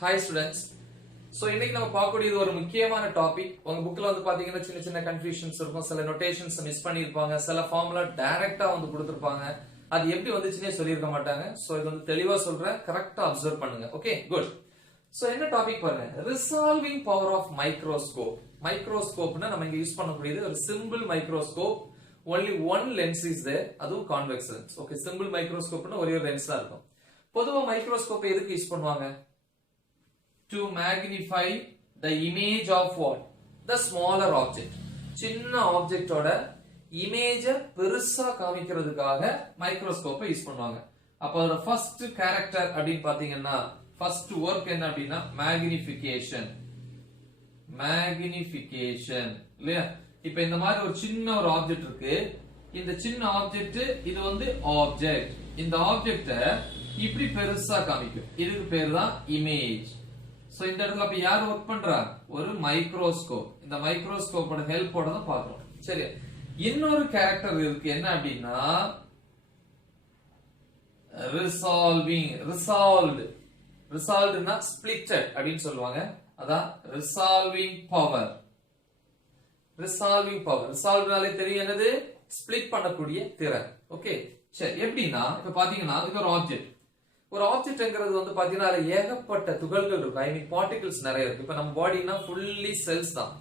Hi students. So இன்னைக்கு நம்ம பார்க்கக்கூடியது ஒரு முக்கியமான டாபிக். உங்க புக்ல வந்து பாத்தீங்கன்னா சின்ன சின்ன கன்ஃபியூஷன்ஸ் இருக்கும், சில நோட்டேஷன்ஸ் மிஸ் பண்ணிருப்பாங்க, சில ஃபார்முலா டைரக்டா வந்து கொடுத்திருப்பாங்க. அது எப்படி வந்துச்சுனே சொல்லிருக்க மாட்டாங்க. சோ இது வந்து தெளிவா சொல்றேன், கரெக்ட்டா அப்சர்வ் பண்ணுங்க. Okay, good. சோ என்ன டாபிக் பாருங்க, ரிசால்விங் பவர் ஆஃப் மைக்ரோஸ்கோப். மைக்ரோஸ்கோப்னா நம்ம இங்க யூஸ் பண்ணக்கூடியது ஒரு simple microscope. only one lens is there, அதுவும் கான்வெக்ஸ் லென்ஸ். ஓகே, சிம்பிள் மைக்ரோஸ்கோப்னா ஒரே ஒரு லென்ஸ் தான் இருக்கும். பொதுவா மைக்ரோஸ்கோப் எதுக்கு யூஸ் பண்ணுவாங்க? To magnify the image of what? The smaller object. சின்ன ஆப்ஜெக்ட்டோட இமேஜை பெருசா காமிக்கிறதுக்காக மைக்ரோஸ்கோப்பை யூஸ் பண்ணுவாங்க. அப்ப அதோட ஃபர்ஸ்ட் கேரக்டர் அப்படின்னு பாத்தீங்கன்னா, ஃபர்ஸ்ட் ஒர்க் என்ன அப்படின்னா மேக்னிஃபிகேஷன். மேக்னிஃபிகேஷன் இல்லையா? இப்ப இந்த மாதிரி ஒரு சின்ன ஒரு ஆப்ஜெக்ட் இருக்கு. இந்த சின்ன ஆப்ஜெக்ட் இது வந்து ஆப்ஜெக்ட். இந்த ஆப்ஜெக்ட இப்படி பெருசா காமிக்கும். இதுக்கு பேர் தான் இமேஜ். சோ இந்த இடத்துல அப்ப யார் வர்க் பண்றா? ஒரு மைக்ரோஸ்கோப். இந்த மைக்ரோஸ்கோப்போட ஹெல்ப்போட தான் பாக்குறோம். சரி, இன்னொரு கேரக்டர் இருக்கு, என்ன அப்படின்னா ரிசால்விங். ரிசால்வ்ட்னா ஸ்பிளிட்டட் அப்படின்னு சொல்லுவாங்க. அதான் ரிசால்விங் பவர். ரிசால்விங் பவர், ரிசால்வ்னாலே தெரியும் என்னது? ஸ்பிளிட் பண்ணக்கூடிய திறன். ஓகே, சரி. எப்படின்னா இப்ப பாத்தீங்கன்னா இதுக்கு ஒரு ஆப்ஜெக்ட். ஒரு ஆப்ஜெக்ட்ங்கிறது வந்து பாத்தீங்கன்னா அதுல ஏகப்பட்ட துகள்கள் இருக்கும். ஐ மீன் பார்ட்டிகிள்ஸ் நிறைய இருக்கு. இப்ப நம்ம பாடினா ஃபுல்லி செல்ஸ் தான்.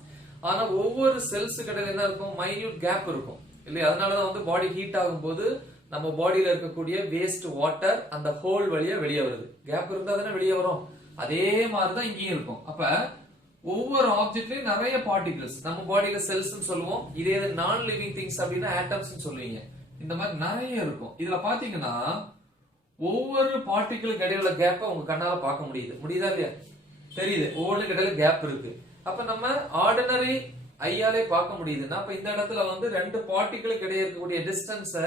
ஆனா ஒவ்வொரு செல்ஸ் கிட்ட என்ன இருக்கும்? மைன்யூட் கேப் இருக்கும் இல்லையா? அதனாலதான் வந்து பாடி ஹீட் ஆகும்போது நம்ம பாடியில இருக்கக்கூடிய வேஸ்ட் வாட்டர் அந்த ஹோல் வழியா வெளியே வருது. கேப் இருந்தா தானே வெளியே வரும். அதே மாதிரிதான் இங்கேயும் இருக்கும். அப்ப ஒவ்வொரு ஆப்ஜெக்ட்லயும் நிறைய பார்ட்டிகிள்ஸ், நம்ம பாடியில செல்ஸ் சொல்லுவோம். இதே நான் லிவிங் திங்ஸ் அப்படின்னா ஆட்டம்ஸ் சொல்லுவீங்க. இந்த மாதிரி நிறைய இருக்கும். இதுல பாத்தீங்கன்னா ஒவ்வொரு பார்ட்டிகிளுக்கு இடையில கேப்ப உங்க கண்ணால பார்க்க முடியுதா இல்லையா? தெரியுது, ஒவ்வொரு இடையில கேப் இருக்கு. அப்ப நம்ம ஆர்டினரி ஐயாலே பார்க்க முடியுதுன்னா, அப்ப இந்த இடத்துல வந்து ரெண்டு பார்ட்டிகிளுக்கு இடையே இருக்கக்கூடிய டிஸ்டன்ஸ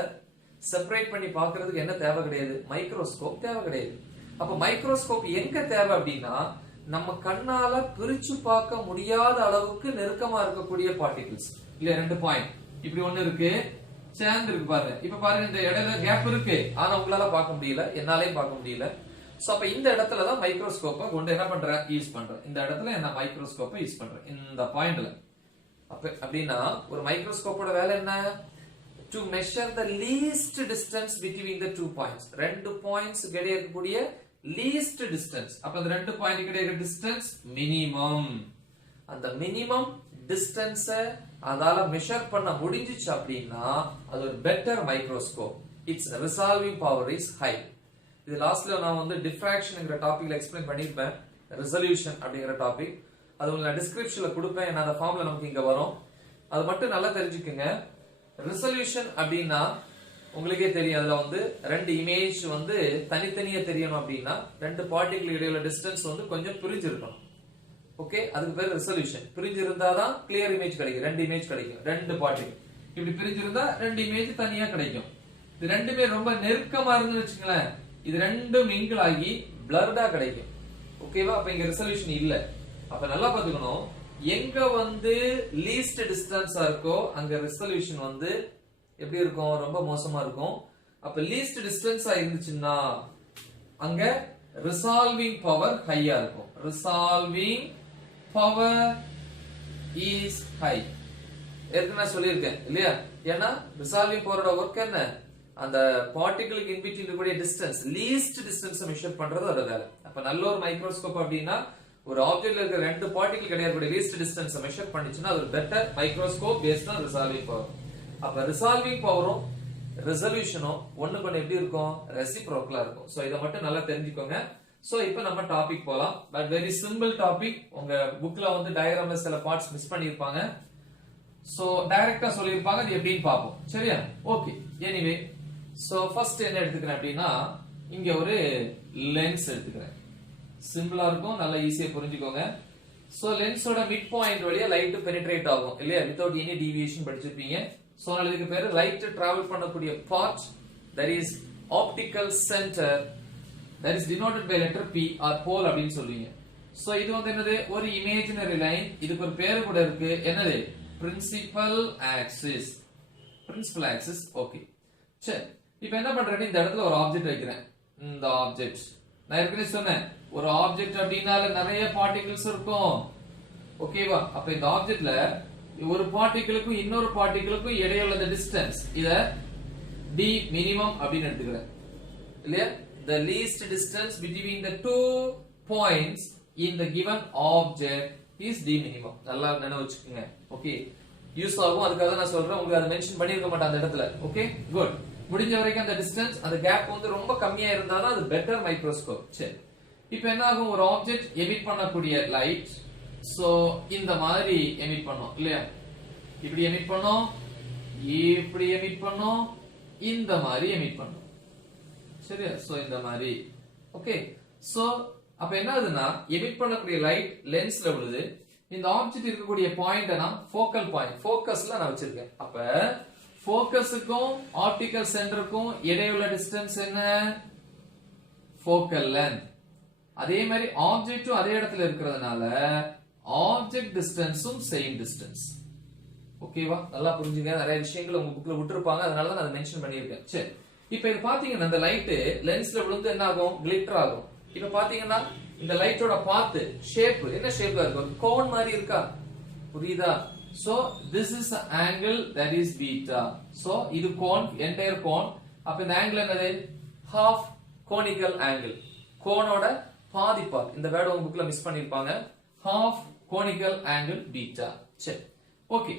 செப்பரேட் பண்ணி பார்க்கிறதுக்கு என்ன தேவை கிடையாது? மைக்ரோஸ்கோப் தேவை கிடையாது. அப்ப மைக்ரோஸ்கோப் எங்க தேவை அப்படின்னா, நம்ம கண்ணால பிரிச்சு பார்க்க முடியாத அளவுக்கு நெருக்கமா இருக்கக்கூடிய பார்ட்டிகிள்ஸ் இல்ல. ரெண்டு பாயிண்ட் இப்படி ஒண்ணு இருக்கு, சேர்ந்து இருக்கு பாருங்க. இப்ப பாருங்க, இந்த இடையில கேப் இருக்கு, ஆனா உங்களால பார்க்க முடியல, என்னாலையும் பார்க்க முடியல. சோ அப்ப இந்த இடத்துலதான் மைக்ரோஸ்கோப்பை கொண்டு என்ன பண்றேன்? யூஸ் பண்றேன். இந்த இடத்துல என்ன மைக்ரோஸ்கோப்பை யூஸ் பண்றேன், இந்த பாயிண்ட்ல. அப்ப அப்படின்னா ஒரு மைக்ரோஸ்கோப்போட வேலை என்ன? To measure the least distance between the two points. ரெண்டு பாயிண்ட்ஸ் இடையே இருக்கக்கூடிய லீஸ்ட் டிஸ்டன்ஸ். அப்ப அந்த ரெண்டு பாயிண்ட் இடையே இருக்க டிஸ்டன்ஸ் மினிமம். அந்த மினிமம் டிஸ்டன்ஸ அதால மெஷர் பண்ண முடிஞ்சிச்சு அப்படின்னா அது ஒரு better microscope. It's resolving power is high. இது லாஸ்ட்ல நான் வந்து டிஃப்ராக்ஷன்ங்கிற டாபிக்ல எக்ஸ்பிளைன் பண்ணிருப்பேன். ரெசல்யூஷன் அப்படிங்கிற டாபிக் அது உங்களுக்கு நான் டிஸ்கிரிப்ஷன்ல கொடுப்பேன். ஏன்னா அந்த ஃபார்ம்ல நமக்கு இங்க வரும். அது மட்டும் நல்லா தெரிஞ்சுக்குங்க. ரெசல்யூஷன் அப்படின்னா உங்களுக்கே தெரியும், அதுல வந்து ரெண்டு இமேஜ் வந்து தனித்தனியா தெரியணும் அப்படின்னா ரெண்டு பார்ட்டிகிள் இடையில டிஸ்டன்ஸ் வந்து கொஞ்சம் பிரிஞ்சிருக்கணும். ஓகே, அதுக்கு பேர் ரெசல்யூஷன். பிரிஞ்சு இருந்தாதான் கிளியர் இமேஜ் கிடைக்கும். ரெண்டு இமேஜ் கிடைக்கும், ரெண்டு பார்ட்டிகிள் இப்படி பிரிஞ்சிருந்தா ரெண்டு இமேஜ் தனியா கிடைக்கும். இது ரெண்டுமே ரொம்ப நெருக்கமா இருந்து வச்சுங்களேன், இது ரெண்டும் மிங்கிள் ஆகி பிளர்டா கிடைக்கும். ஓகேவா? அப்ப இங்க ரெசல்யூஷன் இல்ல. அப்ப நல்லா பாத்துக்கணும், எங்க வந்து லீஸ்ட் டிஸ்டன்ஸா இருக்கோ அங்க ரெசல்யூஷன் வந்து எப்படி இருக்கும்? ரொம்ப மோசமா இருக்கும். அப்ப லீஸ்ட் டிஸ்டன்ஸா இருந்துச்சுன்னா அங்க ரிசால்விங் பவர் ஹையா இருக்கும். Resolving power is high. ஏற்கனவே சொல்லியிருக்கேன் இல்லையா? ஏன்னா ரிசால்விங் பவரோட ஒர்க் என்ன? அந்த பார்ட்டிகிளுக்கு இன் பிட்வீன் இருக்கக்கூடிய டிஸ்டன்ஸ், லீஸ்ட் டிஸ்டன்ஸ் மெஷர் பண்றது அதோட வேலை. அப்ப நல்ல ஒரு மைக்ரோஸ்கோப் அப்படின்னா ஒரு ஆப்ஜெக்ட்ல இருக்க ரெண்டு பார்ட்டிகிள் கிடையாது லீஸ்ட் டிஸ்டன்ஸ் மெஷர் பண்ணிச்சுன்னா அது ஒரு better microscope based on resolving power. அப்ப ரிசால்விங் பவரும் ரெசல்யூஷனும் ஒண்ணுக்கு ஒண்ணு எப்படி இருக்கும்? ரெசிப்ரோக்கலா இருக்கும். சோ இத மட்டும் நல்லா தெரிஞ்சுக்கோங்க. சோ இப்போ நம்ம டாபிக் போலாம். But very simple topic. உங்க புக்ல வந்து டயகிராம்ல சில பார்ட்ஸ் மிஸ் பண்ணிருப்பாங்க. சோ டைரக்டா சொல்லிருப்பாங்க, அது எப்படின்னு பாப்போம். சரியா? ஓகே, எனிவே சோ ஃபர்ஸ்ட் என்ன எடுத்துக்கிறேன் அப்படின்னா, இங்க ஒரு லென்ஸ் எடுத்துக்கிறேன். சிம்பிளா இருக்கும், நல்லா ஈஸியா புரிஞ்சுக்கோங்க. சோ லென்ஸோட மிட் பாயிண்ட் வழியா லைட் பெனிட்ரேட் ஆகும் இல்லையா? வித்அவுட் எனி டீவியேஷன் படிச்சிருப்பீங்க. சோ இதுக்கு பேரு லைட் டிராவல் பண்ணக்கூடிய part, that is optical centre, that is denoted by letter P or pole அப்படினு சொல்வீங்க. சோ இது வந்து என்னது? ஒரு இமேஜினரி லைன். இதுக்கு ஒரு பேரு கூட இருக்கு, என்னது? Principal axis. Principal axis. Okay, சரி. இப்போ என்ன பண்றேன்னு இந்த இடத்துல ஒரு ஆப்ஜெக்ட் வைக்கிறேன். இந்த ஆப்ஜெக்ட் நான் ஏற்கனவே சொன்னேன் ஒரு ஆப்ஜெக்ட் அப்படினால நிறைய பார்ட்டிகிள்ஸ் இருக்கும். ஓகேவா? அப்ப இந்த ஆப்ஜெக்ட்ல ஒரு பார்ட்டிகிளுக்கும் இன்னொரு பார்ட்டிகிளுக்கும் இடையில உள்ள டிஸ்டன்ஸ் இத d minimum அப்படின்னு எடுத்துக்கிறேன். இல்லையா? The least distance between the two points in the given object is d minimum. நல்லா நினைவு வச்சுக்கோங்க. ஓகே, யூஸ் ஆகும். அதுக்காக நான் சொல்றேன், உங்களுக்கு அதை மென்ஷன் பண்ணிருக்க மாட்டேன் அந்த இடத்துல. Okay, good. முடிஞ்ச வரைக்கும் அந்த டிஸ்டன்ஸ், அந்த கேப் வந்து ரொம்ப கம்மியா இருந்தாதான் அது பெட்டர் மைக்ரோஸ்கோப். சரி, இப்போ என்ன ஆகும், ஒரு ஆப்ஜெக்ட் எமிட் பண்ணக்கூடிய லைட் சோ இந்த மாதிரி எமிட் பண்ணோம் இல்லையா? இப்படி எமிட் பண்ணோம், இப்படி எமிட் பண்ணோம், இந்த மாதிரி எமிட் பண்ணோம். சரியா? சோ இந்த மாதிரி. ஓகே, சோ அப்ப என்ன ஆகுதுன்னா எமிட் பண்ணக்கூடிய லைட் லென்ஸ்ல விழுது. இந்த ஆப்ஜெக்ட் இருக்கக்கூடிய பாயிண்ட் நான் ஃபோக்கல் பாயிண்ட், ஃபோக்கஸ்ல நான் வச்சிருக்கேன். அப்ப ஃபோக்கஸுக்கும் ஆப்டிகல் சென்டருக்கும் இடையுள்ள டிஸ்டன்ஸ் என்ன? Focal length. அதே மாதிரி ஆப்ஜெக்டும் அதே இடத்துல இருக்கிறதுனால ஆப்ஜெக்ட் டிஸ்டன்ஸும் சேம் டிஸ்டன்ஸ். ஓகேவா? நல்லா புரிஞ்சுங்க. நிறைய விஷயங்கள் உங்க புக்ல விட்டுருப்பாங்க, அதனால தான் நான் மென்ஷன் பண்ணியிருக்கேன். சரி, இப்போ இது பாத்தீங்கன்னா இந்த லைட் லென்ஸ்ல விழுந்து என்ன ஆகும்? கிளிட்டர் ஆகும். இப்போ பாத்தீங்கன்னா இந்த லைட்டோட பாத் ஷேப் என்ன ஷேப்ல இருக்கு? ஒரு கோன் மாதிரி இருக்கா? புரியுதா? So this is the angle that is beta. So இது கோன், என்டையர் கோன். அப்ப இந்த ஆங்கிள் என்னது? half conical angle. கோனோட பாதி பார்ட். இந்த வேர்ட் உங்க புக்ல மிஸ் பண்ணிருப்பாங்க. half conical angle beta. சரி, ஓகே.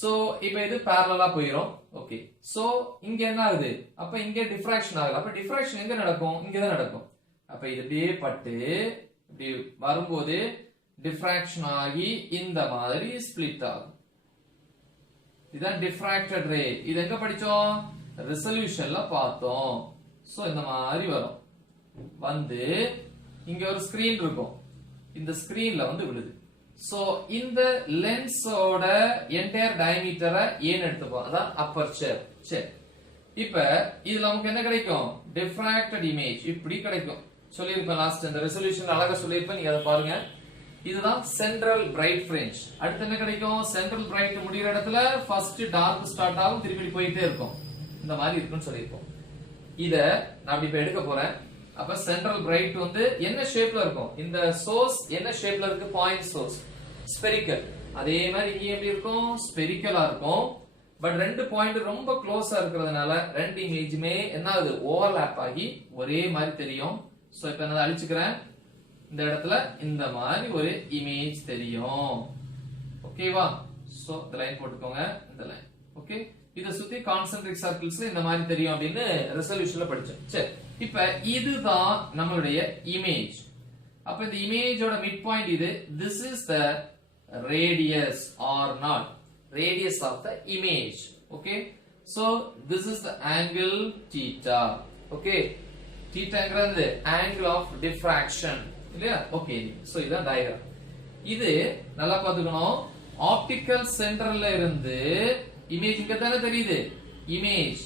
சோ இப்போ இது parallel-ஆ போயிரும். ஓகே, சோ இங்க என்ன ஆகுது? அப்ப இங்க டிஃப்ராக்ஷன் ஆகுது. அப்ப டிஃப்ராக்ஷன் எங்க நடக்கும்? இங்க தான் நடக்கும். அப்ப இது அப்படியே பட்டு இப்படி வரும்போது டிஃப்ராக்ஷன் ஆகி இந்த மாதிரி ஸ்ப்ளிட் ஆகும். இதான் டிஃப்ராக்டட் ரே. இது எங்க படிச்சோம்? ரெசல்யூஷன்ல பார்த்தோம். சோ இந்த மாதிரி வரும். வந்து இங்க ஒரு ஸ்கிரீன் இருக்கும், இந்த ஸ்கிரீன்ல வந்து விழுது. சோ இந்த லென்ஸோட என்டையர் டயமீட்டரை ஏன்னு எடுத்துப்போம், அதான் அப்பர்ச்சர். சரி, இப்ப இதுல நமக்கு என்ன கிடைக்கும்? டிஃப்ராக்டட் இமேஜ் இப்படி கிடைக்கும். சொல்லிருப்பேன் லாஸ்ட் இந்த ரெசல்யூஷன் அழகா சொல்லிருப்பேன், நீங்க அதை பாருங்க. இதுதான் சென்ட்ரல் பிரைட் ஃபிரிஞ்ச். அடுத்து என்ன கிடைக்கும்? சென்ட்ரல் பிரைட் முடிகிற இடத்துல ஃபர்ஸ்ட் டார்க் ஸ்டார்ட் ஆகும், திருப்பி போயிட்டே இருக்கும். இந்த மாதிரி இருக்குன்னு சொல்லிருப்போம். இத நான் இப்ப எடுக்க போறேன். அப்ப சென்ட்ரல் பிரைட் வந்து என்ன ஷேப்ல இருக்கும்? இந்த சோர்ஸ் என்ன ஷேப்ல இருக்கு? Point source, spherical. அதே மாதிரி இங்க எப்படி இருக்கும்? ஸ்பெரிக்கலா இருக்கும். பட் ரெண்டு பாயிண்ட் ரொம்ப க்ளோஸா இருக்கிறதுனால ரெண்டு இமேஜுமே என்ன ஆகுது? ஓவர்லாப் ஆகி ஒரே மாதிரி தெரியும். சோ இப்ப நான் அழிச்சுக்கிறேன். இந்த இடத்துல இந்த மாதிரி ஒரு இமேஜ் தெரியும். ஓகேவா? சோ இந்த லைன் போட்டுக்கோங்க, இந்த லைன். ஓகே, இத சுத்தி கான்சென்ட்ரிக் சர்க்கிள்ஸ் இந்த மாதிரி தெரியும் அப்படின்னு ரெசல்யூஷன்ல படிச்சோம். சரி, இப்ப இதுதான் நம்மளுடைய இமேஜ். அப்ப இந்த இமேஜோட மிட் பாயிண்ட் இது. This is the radius or not radius of the image. Okay, so this is the angle theta. Okay, theta ங்கிறது angle of diffraction இல்லையா? ஓகே, சோ இதான் டயகிராம். இது நல்லா பாத்துக்கணும். ஆப்டிகல் சென்டர்ல இருந்து இமேஜ் இங்க தானே தெரியுது. இமேஜ்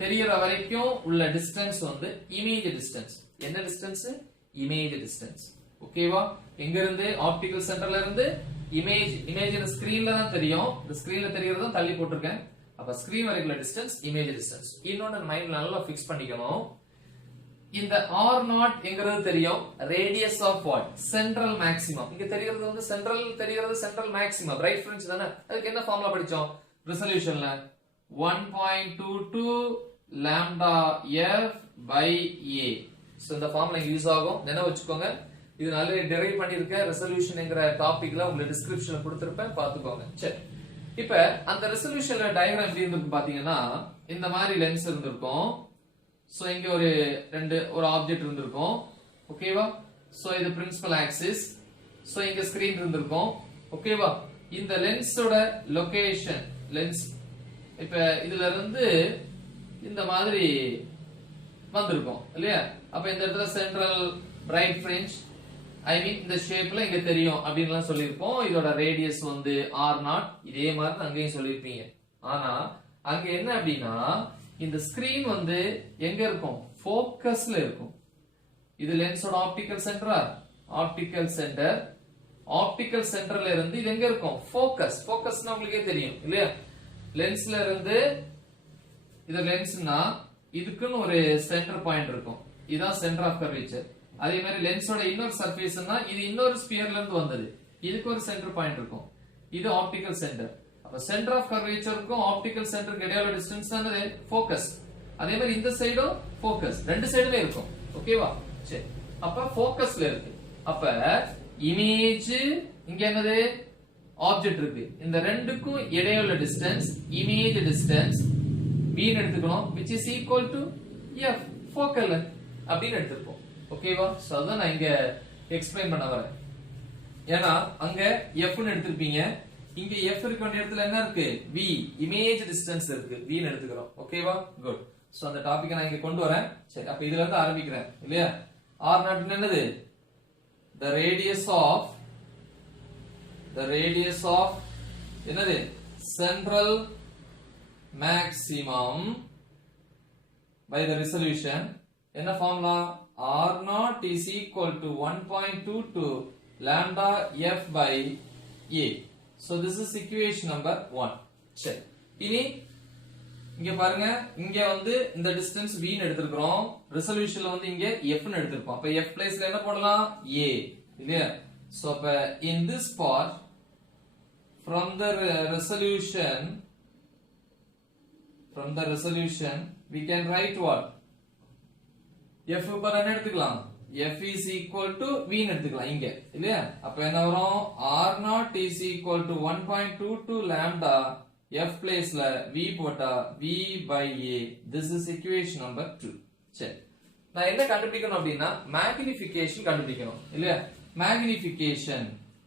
தெரியற வரைக்கும் உள்ள டிஸ்டன்ஸ் வந்து இமேஜ் டிஸ்டன்ஸ். என்ன டிஸ்டன்ஸ்? Image distance. ஓகேவா? எங்க இருந்து? ஆப்டிகல் சென்டர்ல இருந்து இமேஜ். இமேஜ் இந்த ஸ்கிரீன்ல தான் தெரியும். இந்த ஸ்கிரீன்ல தெரியறத தள்ளி போட்டுருக்கேன். அப்ப ஸ்கிரீன் வரைக்குள்ள டிஸ்டன்ஸ் இமேஜ் டிஸ்டன்ஸ். இன்னொன்னு மைண்ட்ல நல்லா ஃபிக்ஸ் பண்ணிக்கணும். இந்த r0 என்கிறது தெரியும். Radius of what? Central maximum. இங்க தெரியறது வந்து சென்ட்ரல் தெரியறது சென்ட்ரல் மேக்ஸிமம். ரைட் ஃபிரிஞ்ச் தானே? அதுக்கு என்ன ஃபார்முலா படிச்சோம் ரெசல்யூஷன்ல? 1.22 lambda f by a. So இந்த ஃபார்முலா யூஸ் ஆகும், நினைவு வச்சுக்கோங்க. இது நல்லா டெரைவ் பண்ணிருக்கேன். ரெசல்யூஷன்ங்கற டாபிக்ல உங்களுக்கு டிஸ்கிரிப்ஷன்ல கொடுத்திருப்பேன், பாத்துக்கோங்க. சரி, இப்ப அந்த ரெசல்யூஷன்ல டயகிராம் எப்படி இருக்கு பாத்தீங்கன்னா இந்த மாதிரி லென்ஸ் இருந்திருக்கும். சோ இங்க ஒரு ஆப்ஜெக்ட் இருந்திருக்கும். ஓகேவா? சோ இது பிரின்சிபல் ஆக்சிஸ். சோ இங்க ஸ்கிரீன் இருந்திருக்கும். ஓகேவா? இந்த லென்ஸோட லொகேஷன், லென்ஸ் இப்ப இதுல இருந்து இந்த மாதிரி வந்திருக்கும் இல்லையா? அப்ப இந்த இடத்துல சென்ட்ரல் பிரைட் ஃபிரிஞ்ச், ஐ மீன் இந்த ஷேப்ல இங்க தெரியும் அப்படின்லாம் சொல்லியிருப்போம். இதோட ரேடியஸ் வந்து r0. இதே மாதிரி அங்கேயும் சொல்லியிருப்பீங்க. ஆனா அங்க என்ன அப்படின்னா இந்த ஸ்கிரீன் வந்து எங்க இருக்கும்? ஃபோக்கஸ்ல இருக்கும். இது லென்ஸோட ஆப்டிகல் சென்டரா? Optical centre. ஆப்டிகல் சென்டர்ல இருந்து இது எங்க இருக்கும்? ஃபோக்கஸ். ஃபோக்கஸ்னா உங்களுக்கே தெரியும் இல்லையா? லென்ஸ்ல இருந்து இது லென்ஸ்னா இதுக்குன்னு ஒரு சென்டர் பாயிண்ட் இருக்கும். இதுதான் சென்டர் ஆஃப் கர்வேச்சர். அதே மாதிரி லென்ஸோட இன்னொரு சர்ஃபேஸ்னா இது இன்னொரு ஸ்பியர்ல இருந்து வந்தது. இதுக்கு ஒரு சென்டர் பாயிண்ட் இருக்கும். இது ஆப்டிகல் சென்டர். அப்ப சென்டர் ஆஃப் கர்வேச்சருக்கும் ஆப்டிகல் சென்டருக்கு இடையில டிஸ்டன்ஸ் தானே ஃபோக்கஸ். அதே மாதிரி இந்த சைடும் ஃபோக்கஸ். ரெண்டு சைடுல இருக்கும். ஓகேவா? சரி. அப்ப ஃபோக்கஸ்ல இருக்கு. அப்ப இமேஜ் இங்க என்னது? ஆப்ஜெக்ட் இருக்கு. இந்த ரெண்டுக்கும் இடையில டிஸ்டன்ஸ் இமேஜ் டிஸ்டன்ஸ் b ன்னு எடுத்துக்கணும், which is equal to f focal length அப்படின்னு எடுத்துப்போம். ஓகேவா? சோ அதான் நான் இங்க எக்ஸ்பிளைன் பண்ண வரேன். ஏன்னா அங்க f ன்னு எடுத்துப்பீங்க, இங்க f இருக்க வேண்டிய இடத்துல என்ன இருக்கு? v இமேஜ் டிஸ்டன்ஸ் இருக்கு, v ன்னு எடுத்துக்கிறோம். ஓகேவா? குட். சோ அந்த டாபிக்கை நான் இங்க கொண்டு வரேன். சரி, அப்ப இதுல இருந்து ஆரம்பிக்கிறேன் இல்லையா? r0 என்னது? the radius of என்னது? central maximum by the resolution. என்ன formula? r0 is equal to 1.22 lambda f by a. So this is equation number 1. சரி, இனி இங்க பாருங்க, இங்க வந்து இந்த டிஸ்டன்ஸ் v ன்னு எடுத்துக்கிறோம், ரெசல்யூஷன்ல வந்து இங்க f ன்னு எடுத்துப்போம். அப்ப f பிளேஸ்ல என்ன போடலாம்? a இல்லையா? சோ அப்ப in this part from the resolution we can write what? f per என்ன எடுத்துக்கலாம்? f is equal to v ன்னு எடுத்துக்கலாம் இங்க இல்லையா? அப்ப என்ன வரும்? r0 is equal to 1.22 lambda f பிளேஸ்ல v போட்டா v by a. This is equation number 2. சரி, நான் என்ன கண்டுபிடிக்கணும் அப்படின்னா மேக்னிஃபிகேஷன் கண்டுபிடிக்கணும் இல்லையா? மேக்னிஃபிகேஷன்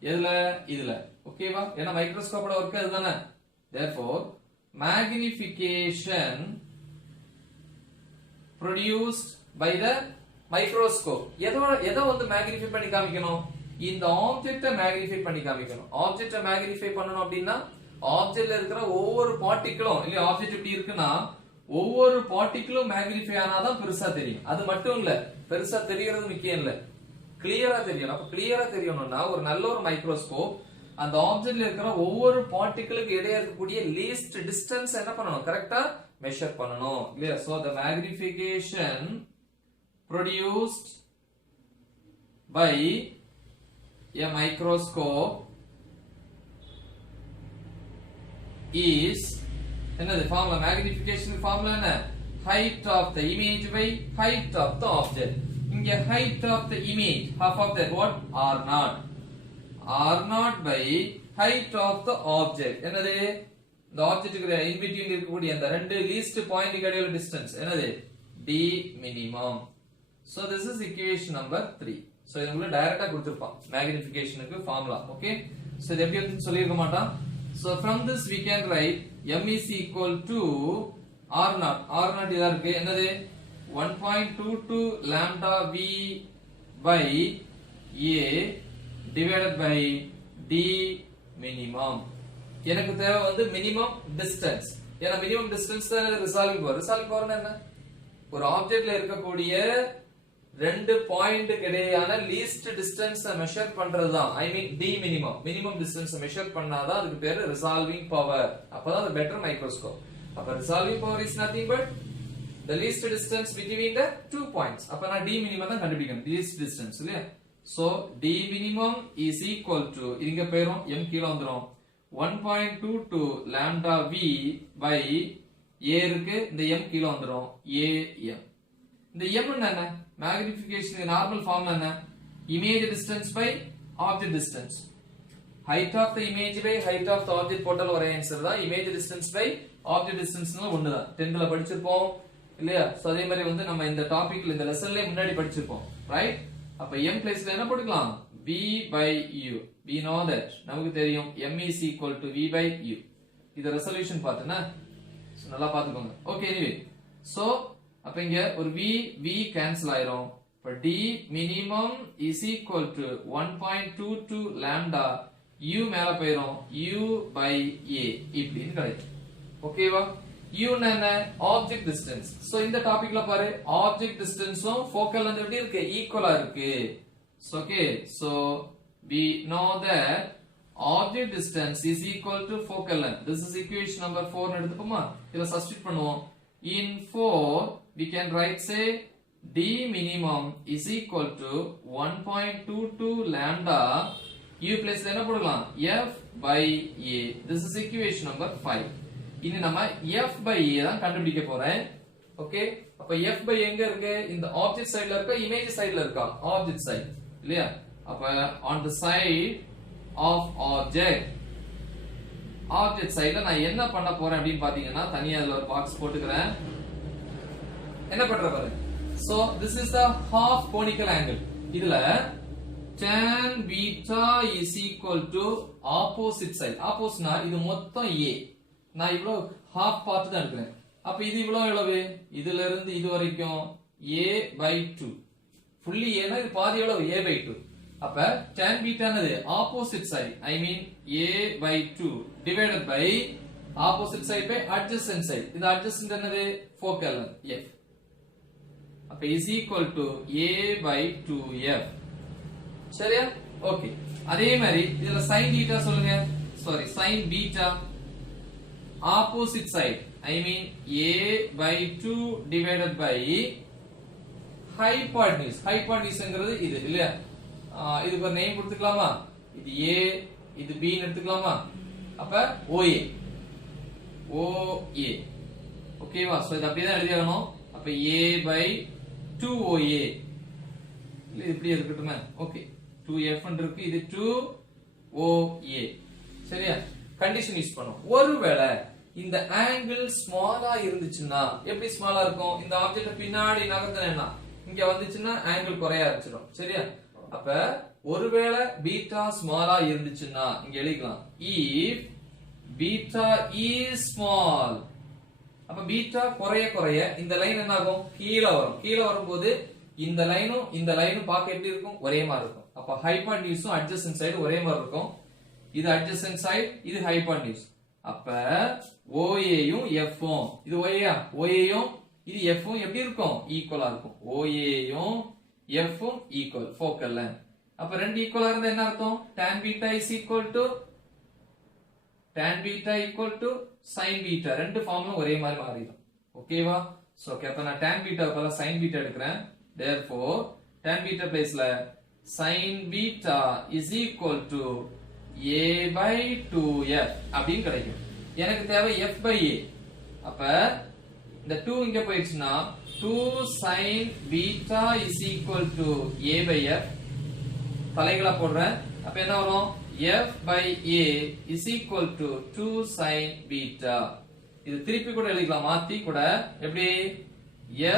எதுல? இதுல. ஓகேவா? ஏன்னா மைக்ரோஸ்கோப்போட ஒர்க் அதுதானே. therefore magnification produced by the microscope. எதை வந்து மேக்னிஃபை பண்ணி காமிக்கணும்? இந்த ஆப்ஜெக்ட்டை மேக்னிஃபை பண்ணி காமிக்கணும். ஆப்ஜெக்ட்டை மேக்னிஃபை பண்ணனும் அப்படின்னா ஆப்ஜெக்ட்ல இருக்கிற ஒவ்வொரு பார்ட்டிகிளும் இல்ல, ஆப்ஜெக்ட் எப்படி இருக்குன்னா ஒவ்வொரு பார்ட்டிகிளும் மேக்னிஃபை ஆனாதான் பெருசா தெரியும். அது மட்டும் இல்ல, பெருசா தெரியறது முக்கியம் இல்ல, கிளியரா தெரியணும். அப்ப கிளியரா தெரியணும்னா ஒரு நல்ல ஒரு மைக்ரோஸ்கோப் அந்த ஆப்ஜெக்ட்ல இருக்கிற ஒவ்வொரு பார்ட்டிகிளுக்கு இடையே இருக்கக்கூடிய லீஸ்ட் டிஸ்டன்ஸ் என்ன பண்ணணும்? கரெக்டா மெஷர் பண்ணணும் இல்லையா? So the magnification produced by a microscope is என்னது ஃபார்முலா? மேக்னிஃபிகேஷன் ஃபார்முலா என்ன? height of the image by height of the object. இங்க height of the image, half of that what? r0. r0 by height of the object. என்னது? இந்த ஆப்ஜெக்ட்டுக்கு in between இருக்கக்கூடிய அந்த ரெண்டு least பாயிண்ட்க்கு இடையில distance என்னது? d minimum. So this is equation number 3. So இது உங்களுக்கு டைரக்டா கொடுத்திருப்பான் மேக்னிஃபிகேஷனுக்கு ஃபார்முலா. ஓகே, சோ இது எப்படி வந்து சொல்லிருக்க மாட்டான். So from this we can write m is equal to r0. r0 இதா இருக்கு, என்னது? 1.22 lambda v by a divided by d minimum. எனக்கு தேவை வந்து மினிமம் டிஸ்டன்ஸ். ஏன்னா மினிமம் டிஸ்டன்ஸ் தான் ரிசால்விங் பவர். ரிசால்விங் பவர் என்ன? ஒரு ஆப்ஜெக்ட்ல இருக்கக்கூடிய ரெண்டு பாயிண்ட்க்கு இடையான லீஸ்ட் டிஸ்டன்ஸ் மெஷர் பண்றதுதான் I mean the minimum. Minimum distance measure பண்ணாதான் அதுக்கு பேரு ரிசால்விங் பவர். அப்பதான் அது பெட்டர் மைக்ரோஸ்கோப். அப்ப resolving power is nothing but the least distance between the two points. அப்ப நான் d minimum தான் கண்டுபிடிக்கணும், least distance இல்லையா? so d minimum is equal to இங்க பேரும் m கீழ வந்துரும் 1.22 lambda v by a இருக்கு, இந்த m கீழ வந்துரும் am. இந்த m என்ன? மேக்னிஃபிகேஷன் நார்மல் ஃபார்ம் என்ன? image distance by object distance. height of the image by height of the object போட்டால ஒரே ஆன்சர் தான். image distance by object distanceனா ஒண்ணுதான். 10th ல படிச்சிருப்போம் இல்லையா? சோ அதே மாதிரி வந்து நம்ம இந்த டாபிக்ல இந்த லெசன்ல முன்னாடி படிச்சிருப்போம், ரைட்? அப்ப m பிளேஸ்ல என்ன போட்டுக்கலாம்? v by u. we know that நமக்கு தெரியும் m is equal to v by u. இது ரெசல்யூஷன் பார்த்தனா நல்லா பாத்துக்கோங்க. ஓகே, எனிவே சோ அப்ப இங்க ஒரு v கேன்சல் ஆயிரும். இப்ப d minimum is equal to 1.22 lambda u மேல போயிரும் u by a இப்படின்னு கிடைக்கும். ஓகேவா? u என்ன? Object distance. சோ இந்த டாபிக்ல பாரு ஆப்ஜெக்ட் டிஸ்டன்ஸும் ஃபோக்கல் லெந்த் எப்படி இருக்கு? ஈக்குவலா இருக்கு. Okay, so we know that object distance is equal to focal length. This is equation number 4 னு எடுத்துப்போமா? இத சப்ஸ்டிட்யூட் பண்ணுவோம். in 4 we can write say d minimum is equal to 1.22 lambda u place என்ன போடலாம் f by a. This is equation number 5. இனி நம்ம f by a தான் கண்டுபிடிக்க போறேன். ஓகே, அப்ப f by எங்க இருக்கு? இந்த ஆப்ஜெக்ட் சைடுல இருக்கா, இமேஜ் சைடுல இருக்கா? ஆப்ஜெக்ட் சைடு இல்லையா? அப்ப on the side of object சைடுல நான் என்ன பண்ண போறேன் அப்படின்னு பாத்தீங்கன்னா, தனியா அதுல ஒரு பாக்ஸ் போட்டுக்கிறேன். என்ன பண்ற பாருங்க. So this is the half conical angle. இதுல tan beta is equal to opposite side. Opposite னா இது மொத்தம் a. நான் இவ்ளோ half part தான் எடுக்கிறேன். அப்ப இது இவ்ளோ எவ்வளவு? இதுல இருந்து இது வரைக்கும் a by 2. fully a னா இது பாதி எவ்வளவு? a by 2. அப்ப tan beta என்னது? opposite side. I mean a by 2 divided by opposite side by adjacent side. இது adjacent என்னது? focal length f. அப்ப is equal to a by 2f. சரியா? ஓகே. அதே மாதிரி இதுல sin theta சொல்லுங்க. Sorry, sin beta opposite side. I mean a by 2 divided by hypotenuse. Hypotenuseங்கிறது இது இல்லையா? இதுக்கு ஒரு நேம் கொடுத்துக்கலாமா? இது a, இது b ன்னு எடுத்துக்கலாமா? அப்ப OA. OA. ஓகேவா? சோ இது அப்படியே தான் எழுதிடணும். அப்ப a by 2OA. இல்ல இப்படி இருக்கட்டுமே. ஓகே. 2f ன்னு இருக்கு, இது 2OA. சரியா? கண்டிஷன் யூஸ் பண்ணோம். ஒருவேளை இந்த ஆங்கிள் ஸ்மாலா இருந்துச்சுன்னா, எப்படி ஸ்மாலா இருக்கும்? இந்த ஆப்ஜெக்ட் பின்னாடி நகர்த்தனா இங்க வந்துச்சுன்னா ஆங்கிள் குறைய ஆரம்பிச்சிடும். சரியா? அப்ப ஒருவேளை பீட்டா ஸ்மாலா இருந்துச்சுன்னா இங்க எழுதிக்கலாம். if beta is small, அப்ப பீட்டா குறைய குறைய இந்த லைன் என்ன ஆகும்? கீழ வரும். கீழ வரும்போது இந்த லைனும் பார்க்க எப்படி இருக்கும்? ஒரே மாதிரி இருக்கும். அப்ப ஹைபோடென்யூஸும் அட்ஜசன்ட் சைடு ஒரே மாதிரி இருக்கும். இது அட்ஜசன்ட் சைடு, இது ஹைபோடென்யூஸ். அப்ப OA யும் F உம், இது OA யும் இது F உம் எப்படி இருக்கும்? ஈக்குவலா இருக்கும். OA யும் F உம் ஈக்குவல், ஃபோக்கல் லென்த். அப்ப ரெண்டு ஈக்குவலா இருந்தா என்ன அர்த்தம்? tan beta is equal to sin beta. ரெண்டு ஃபார்முலா ஒரே மாதிரி மாறிடும். ஓகேவா? சோ அப்ப நான் tan beta பதிலா sin beta எடுக்கிறேன். therefore tan beta பிளேஸ்ல sin beta is equal to a by 2f அப்படின்னு கிடைக்கும். எனக்கு தேவை f by a. அப்ப இந்த 2 இங்க போயிடுச்சுன்னா 2 sin beta is equal to a by f. தலைகளா போடுறேன். அப்ப என்ன வரும்? f by a is equal to 2 sin beta. இது திருப்பி கூட எழுதிக்கலாம், மாத்தி கூட. எப்படி?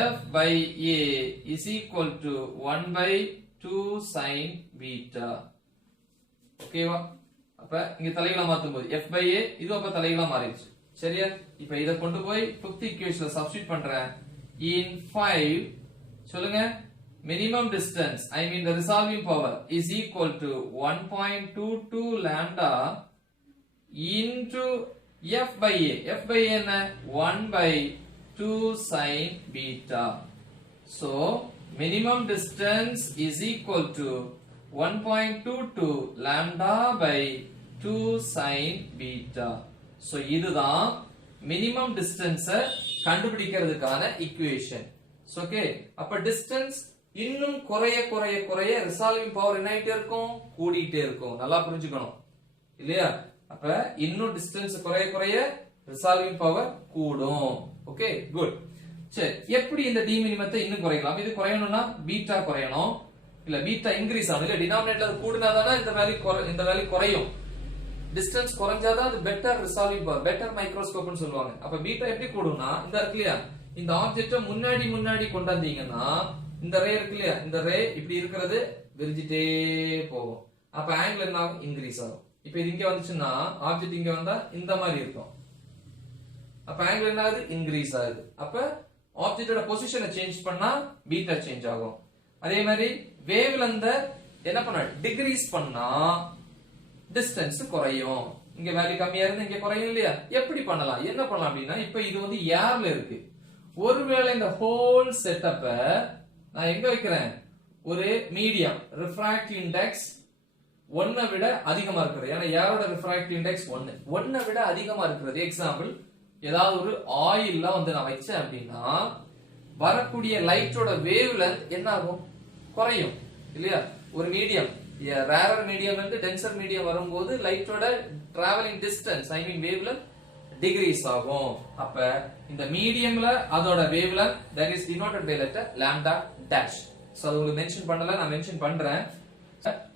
f by a is equal to 1 by 2 sin beta. ஓகேவா? அப்ப இங்க தலைகளா மாத்தும்போது f by a இது அப்ப தலைகளா மாறிடுச்சு. சரியா? இப்போ இத கொண்டு போய் 5th equationல சப்ஸ்டிட்யூட் பண்றேன். in 5 சொல்லுங்க, minimum distance, I mean the resolving power is equal to 1.22 lambda into f by a. f by a என்ன? 1 by 2 sin beta. So minimum distance is equal to 1.22 lambda by 2 sin beta. So இதுதான் minimum distance கண்டுபிடிக்கிறதுக்கான equation. So okay, அப்ப distance இன்னும் குறைய குறைய குறைய resolving power என்ன ஆயிட்டே இருக்கும்? கூடிட்டே இருக்கும். நல்லா புரிஞ்சுக்கணும் இல்லையா? அப்ப இன்னும் டிஸ்டன்ஸ் குறைய குறைய ரிசால்விங் பவர் கூடும். Okay, good. சரி, எப்படி இந்த டி மினிமத்தை இன்னும் குறைக்கலாம்? இது குறையணும்னா பீட்டா குறையணும். இல்ல பீட்டா இன்கிரீஸ் ஆகணும். இல்ல டினாமினேட்டர் கூடுனாதானே இந்த வேல்யூ குறையும். டிஸ்டன்ஸ் குறைஞ்சாதான் அது பெட்டர் ரிசால்விங் பவர், பெட்டர் மைக்ரோஸ்கோப்னு சொல்லுவாங்க. அப்ப பீட்டா எப்படி கூடும்னா, இந்த இருக்கு இல்லையா, இந்த ஆப்ஜெக்ட முன்னாடி கொண்டாந்தீங்கன்னா இந்த ரே இருக்கு இல்லையா, இந்த ரே இப்படி இருக்கிறது விரிஞ்சிட்டே போகும். அப்ப ஆங்கிள் என்ன ஆகும்? இன்கிரீஸ் ஆகும். இப்ப இது இங்க வந்துச்சுன்னா ஆப்ஜெக்ட் இங்க வந்தா இந்த மாதிரி இருக்கும். அப்ப ஆங்கிள் என்ன ஆகுது? இன்கிரீஸ் ஆகுது. அப்ப ஆப்ஜெக்டோட பொசிஷனை சேஞ்ச் பண்ணா பீட்டா சேஞ்ச் ஆகும். அதே மாதிரி வேவ் லெந்த் என்ன பண்ண டிகிரீஸ் பண்ணா டிஸ்டன்ஸ் குறையும். இங்க வேல்யூ கம்மியா இருந்து இங்க குறையும் இல்லையா? எப்படி பண்ணலாம்? என்ன பண்ணலாம் அப்படின்னா, இப்ப இது வந்து ஏர்ல இருக்கு. ஒருவேளை இந்த ஹோல் செட்டப்ப நான் எங்க வைக்கிறேன்? ஒரு மீடியம் ரிஃப்ராக்டிவ் இண்டெக்ஸ் 1 விட அதிகமா இருக்கிறது. ஏன்னா ஏரோட ரிஃப்ராக்டிவ் இண்டெக்ஸ் 1 விட அதிகமா இருக்கிறது. எக்ஸாம்பிள், ஏதாவது ஒரு ஆயில்ல வந்து நான் வச்சேன் அப்படின்னா வரக்கூடிய லைட்டோட வேவ் லென்த் என்ன ஆகும், குறையும் இல்லையா. ஒரு மீடியம் ரேரர் மீடியம் இருந்து டென்சர் மீடியம் வரும்போது லைட்டோட travelling distance I mean wavelength decrease ஆகும். அப்ப இந்த மீடியம்ல அதோட wavelength that is denoted by letter lambda dash. So அது உங்களுக்கு மென்ஷன் பண்ணல, நான் மென்ஷன் பண்றேன்.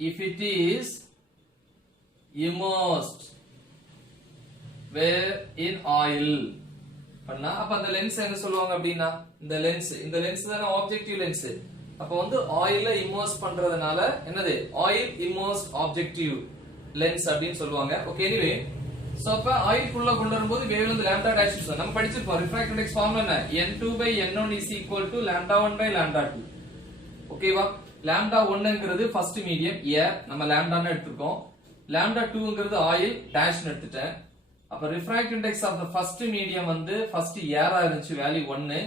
if it is immersed where in oil பண்ணா அப்ப அந்த லென்ஸ் என்ன சொல்லுவாங்க அப்படின்னா, இந்த லென்ஸ் தான ஆப்ஜெக்டிவ் லென்ஸ். அப்ப வந்து ஆயில இம்மர்ஸ் பண்றதுனால என்னது ஆயில் இம்மர்ஸ்ட் ஆப்ஜெக்டிவ் லென்ஸ் அப்படின்னு சொல்லுவாங்க. ஓகே, எனிவே சோ அப்ப ஆயில் குள்ள கொண்டு வரும்போது வேவ் லென்த் lambda dash நம்ம படிச்சிருப்போம். ரிஃப்ராக்டிவ் இண்டெக்ஸ் ஃபார்முலா என்ன, n2 by n1 is equal to lambda1 by lambda2. ஓகேவா, lambda1 ங்கிறது ஃபர்ஸ்ட் மீடியம் ஏர், நம்ம lambda-ன்னு எடுத்துட்டோம். lambda2ங்கிறது ஆயில் டேஷ்னு எடுத்துட்டேன். அப்ப refractive index of the first medium வந்து ஃபர்ஸ்ட் ஏரா இருந்துச்சு, வேல்யூ 1.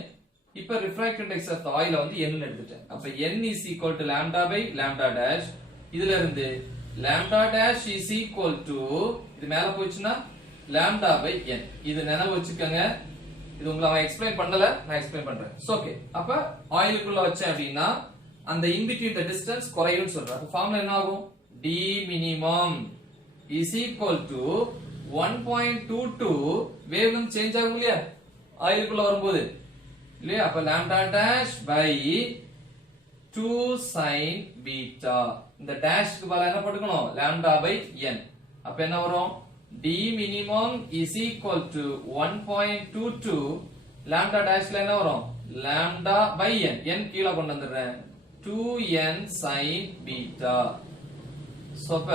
இப்ப ரிஃப்ராக்டிவ் இண்டெக்ஸ் ஆஃப் தி ஆயில வந்து n ன்னு எடுத்துட்டேன். அப்ப n is equal to lambda by lambda dash. இதுல இருந்து lambda dash is equal to இது மேல போச்சுன்னா lambda by n. இது நினைவு வச்சுக்கங்க, இது உங்களுக்கு எக்ஸ்பிளைன் பண்ணல, நான் எக்ஸ்பிளைன் பண்றேன். ஓகே, அப்ப ஆயிலுக்குள்ள வச்சேன் அப்படின்னா அந்த in between the distance குறையும்னு சொல்றாங்க. ஃபார்முலா என்ன ஆகும், d minimum is equal to 1.22 wave length change ஆகும் இல்லையா ஆயிலுக்குள்ள வரும்போது இல்லையா. அப்ப lambda dash by 2 sin beta. இந்த டேஷ்க்கு பதிலா என்ன போட்டுக்கணும், lambda by n. அப்ப என்ன வரும், d minimum is equal to 1.22 lambda dashல என்ன வரும், lambda by n. n கீழ கொண்டு வந்துறேன், 2n sin beta. சோ அப்ப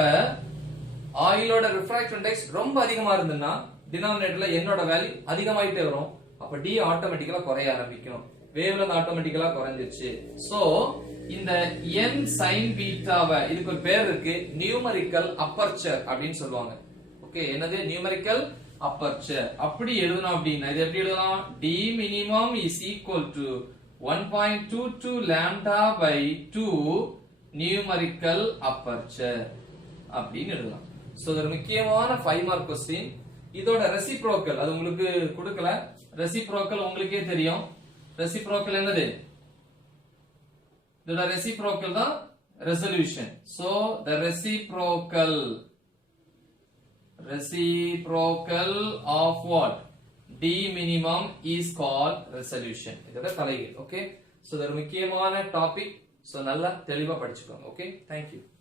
ஆயிலோட ரிஃப்ராக்டிவ் இண்டெக்ஸ் ரொம்ப அதிகமா இருந்துன்னா டினாமினேட்டர்ல என்னோட வேல்யூ அதிகமாயிட்டே வரும். அப்ப d ஆட்டோமேட்டிக்கலா குறைய ஆரம்பிக்கும், வேவ் லென்த் ஆட்டோமேட்டிக்கலா குறைஞ்சிருச்சு. சோ இந்த n sin பீட்டாவை இதுக்கு ஒரு பேர் இருக்கு, நியூமரிக்கல் அப்பர்ச்சர் அப்படின்னு சொல்லுவாங்க. ஓகே, என்னது நியூமரிக்கல் அப்பர்ச்சர். அப்படி எழுதணும் அப்படின்னா இது எப்படி எழுதலாம், d minimum is equal to 1.22 lambda by 2 numerical aperture அப்படின்னு எழுதலாம். சோ இது முக்கியமான 5 மார்க் क्वेश्चन. இதோட ரெசிப்ரோக்கல் அது உங்களுக்கு கொடுக்கல, ரெசிப்ரோக்கல் உங்களுக்கே தெரியும். ரெசிப்ரோக்கல் என்னது, இதோட ரெசிப்ரோக்கல் தான் resolution. So the reciprocal of what, d minimum is called resolution. இதோட தலைகீழ். ஓகே, சோ இது முக்கியமான டாபிக். சோ நல்லா தெளிவா படிச்சுக்கோங்க. Okay, thank you.